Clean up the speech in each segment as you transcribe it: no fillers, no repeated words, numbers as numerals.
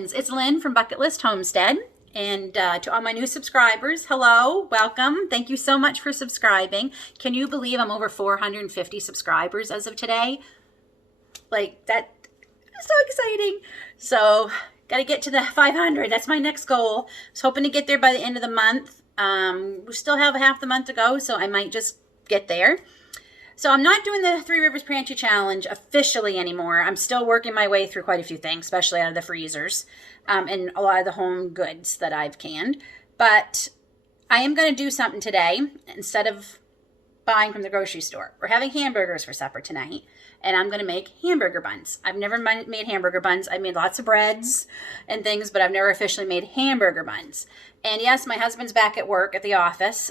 friends, it's Lynn from Bucket List Homestead, and to all my new subscribers, hello, welcome. Thank you so much for subscribing. Can you believe I'm over 450 subscribers as of today? Like, that is so exciting. So, got to get to the 500. That's my next goal. I was hoping to get there by the end of the month. We still have half the month to go, so I might just get there. So I'm not doing the Three Rivers Pantry Challenge officially anymore. I'm still working my way through quite a few things, especially out of the freezers and a lot of the home goods that I've canned. But I am going to do something today instead of buying from the grocery store. We're having hamburgers for supper tonight, and I'm going to make hamburger buns. I've never made hamburger buns. I've made lots of breads and things, but I've never officially made hamburger buns. And yes, my husband's back at work at the office.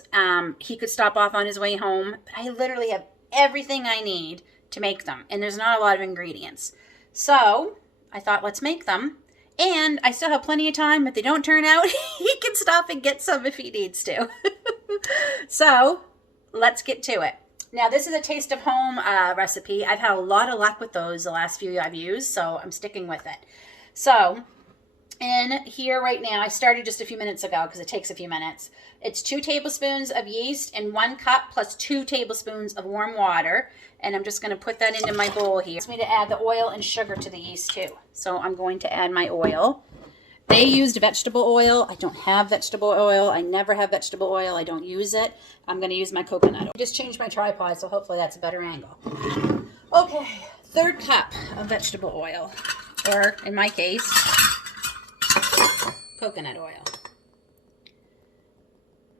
He could stop off on his way home, but I literally have everything I need to make them, and there's not a lot of ingredients. So I thought, let's make them, and I still have plenty of time. If they don't turn out, he can stop and get some if he needs to. So let's get to it. Now, this is a Taste of Home recipe. I've had a lot of luck with those the last few I've used, so I'm sticking with it. So in here right now, I started just a few minutes ago because it takes a few minutes. It's 2 tablespoons of yeast and 1 cup plus 2 tablespoons of warm water. And I'm just going to put that into my bowl here. It's me to add the oil and sugar to the yeast too. So I'm going to add my oil. They used vegetable oil. I don't have vegetable oil. I never have vegetable oil. I don't use it. I'm going to use my coconut oil. I just changed my tripod, so hopefully that's a better angle. Okay, 3rd cup of vegetable oil, or in my case, coconut oil.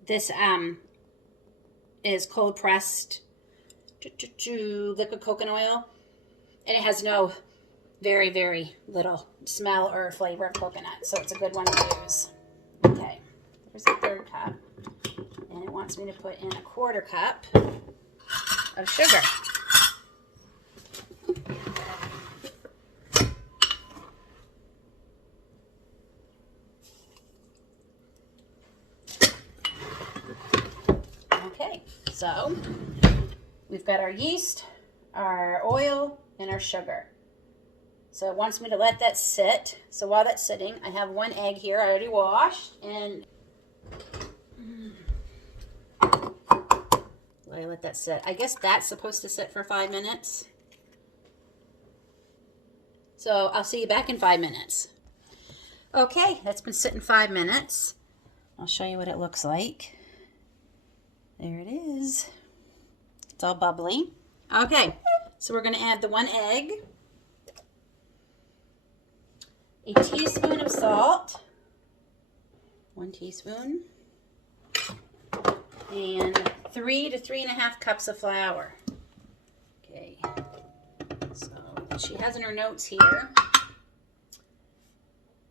This is cold pressed liquid coconut oil, and it has no very, very little smell or flavor of coconut, so it's a good one to use. Okay, there's the 3rd cup, and it wants me to put in a 1/4 cup of sugar. Okay, so we've got our yeast, our oil, and our sugar. So it wants me to let that sit. So while that's sitting, I have 1 egg here I already washed, and I let that sit. I guess that's supposed to sit for 5 minutes. So I'll see you back in 5 minutes. Okay, that's been sitting 5 minutes. I'll show you what it looks like. There it is. It's all bubbly. Okay, so we're going to add the 1 egg, a teaspoon of salt, 1 teaspoon, and 3 to 3.5 cups of flour. Okay, so she has in her notes here,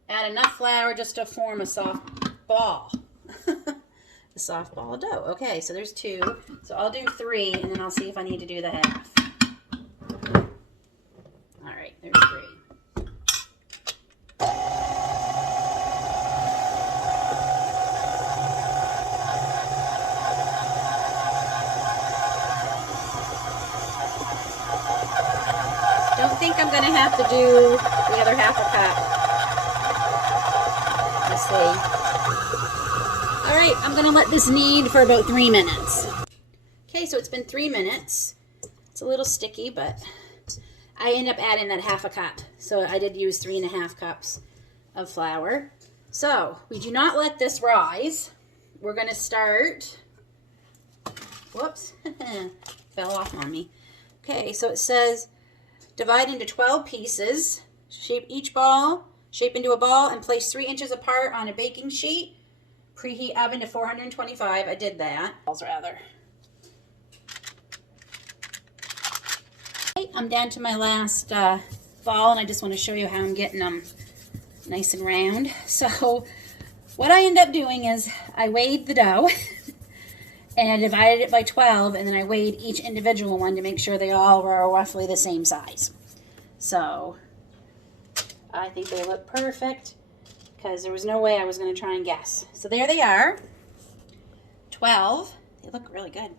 add enough flour just to form a soft ball. A soft ball of dough. Okay, so there's 2. So I'll do 3, and then I'll see if I need to do the half. All right, there's 3. Don't think I'm going to have to do the other 1/2 cup. Let's see. All right, I'm going to let this knead for about 3 minutes. Okay, so it's been 3 minutes. It's a little sticky, but I end up adding that 1/2 cup. So I did use 3.5 cups of flour. So we do not let this rise. We're going to start. Whoops, fell off on me. Okay, so it says divide into 12 pieces. Shape each ball, shape into a ball, and place 3 inches apart on a baking sheet. Preheat oven to 425. I did that. Rather. Okay, I'm down to my last ball, and I just want to show you how I'm getting them nice and round. So what I end up doing is I weighed the dough, and I divided it by 12, and then I weighed each individual one to make sure they all were roughly the same size. So I think they look perfect, because there was no way I was going to try and guess. So there they are, 12. They look really good.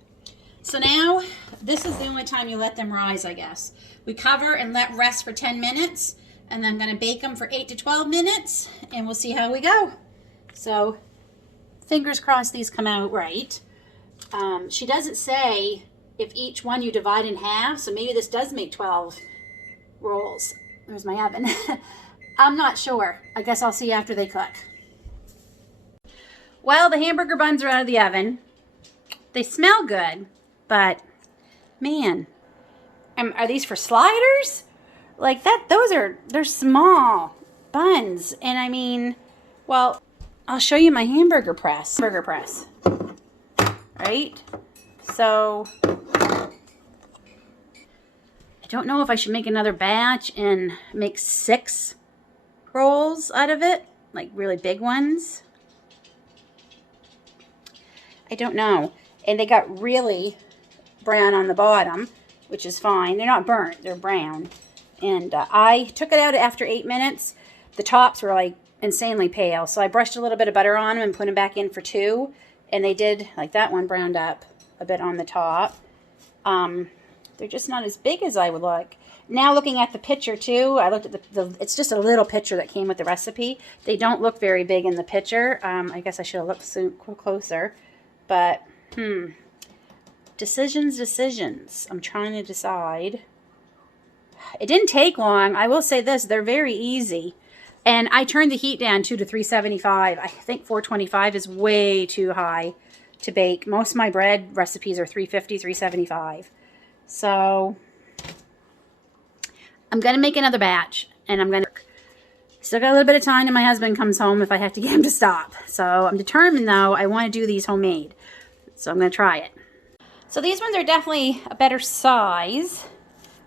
So now, this is the only time you let them rise, I guess. We cover and let rest for 10 minutes, And then I'm going to bake them for 8 to 12 minutes, and we'll see how we go. So fingers crossed these come out right. She doesn't say if each one you divide in half, so maybe this does make 12 rolls. There's my oven. I'm not sure. I guess I'll see after they cook. Well, the hamburger buns are out of the oven. They smell good, but man, are these for sliders? Like that, they're small buns. And I mean, well, I'll show you my hamburger press. Right? So, I don't know if I should make another batch and make 6 rolls out of it, like really big ones. I don't know. And they got really brown on the bottom, which is fine. They're not burnt, they're brown. And I took it out after 8 minutes. The tops were like insanely pale. So I brushed a little bit of butter on them and put them back in for 2. And they did, like that one browned up a bit on the top. They're just not as big as I would like. Now looking at the picture too, I looked at it's just a little picture that came with the recipe. They don't look very big in the picture. I guess I should have looked closer. But, decisions. I'm trying to decide. It didn't take long. I will say this, they're very easy. And I turned the heat down to 375. I think 425 is way too high to bake. Most of my bread recipes are 350, 375. So I'm going to make another batch, and I'm going to still got a little bit of time till my husband comes home if I have to get him to stop. So I'm determined, though, I want to do these homemade. So I'm going to try it. So these ones are definitely a better size.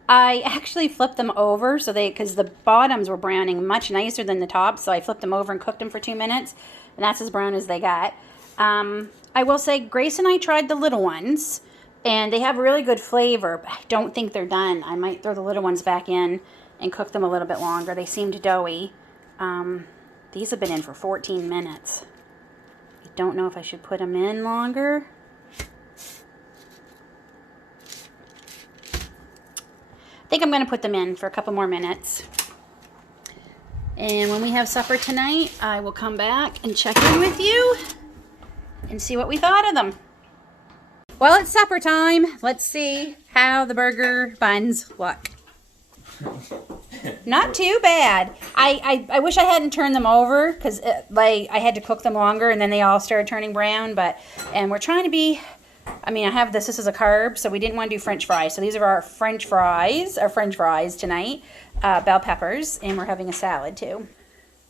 I actually flipped them over because the bottoms were browning much nicer than the tops. So I flipped them over and cooked them for 2 minutes. And that's as brown as they got. I will say Grace and I tried the little ones. And they have really good flavor. But I don't think they're done. I might throw the little ones back in and cook them a little bit longer. They seemed doughy. These have been in for 14 minutes. I don't know if I should put them in longer. I think I'm going to put them in for a couple more minutes. And when we have supper tonight, I will come back and check in with you and see what we thought of them. Well, it's supper time. Let's see how the burger buns look. Not too bad. I wish I hadn't turned them over because I had to cook them longer and then they all started turning brown. And we're trying to be, I mean, I have this is a carb, so we didn't want to do French fries. So these are our French fries tonight, bell peppers, and we're having a salad too.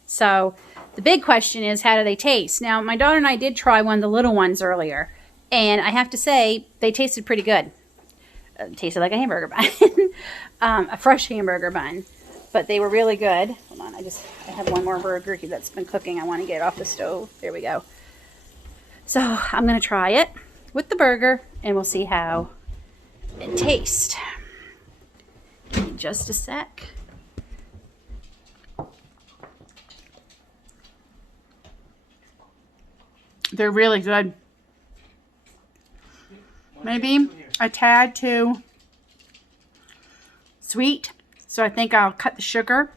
So the big question is, how do they taste? Now, my daughter and I did try one of the little ones earlier, and I have to say, they tasted pretty good. Tasted like a hamburger bun, a fresh hamburger bun, but they were really good. Hold on, I have one more burger here that's been cooking. I want to get it off the stove. There we go. So I'm going to try it with the burger, and we'll see how it tastes. Give me just a sec. They're really good. Maybe a tad too sweet, so I think I'll cut the sugar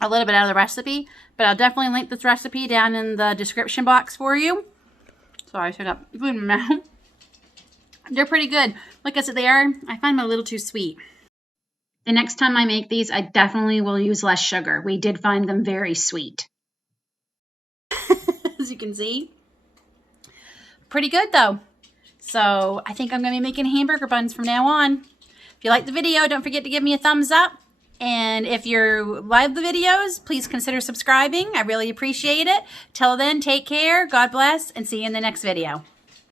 a little bit out of the recipe, but I'll definitely link this recipe down in the description box for you. Sorry, I got food in my mouth. They're pretty good. Like I said, I find them a little too sweet. The next time I make these, I definitely will use less sugar. We did find them very sweet. As you can see. Pretty good though. So I think I'm going to be making hamburger buns from now on. If you like the video, don't forget to give me a thumbs up. And if you love the videos, please consider subscribing. I really appreciate it. Till then, take care, God bless, and see you in the next video.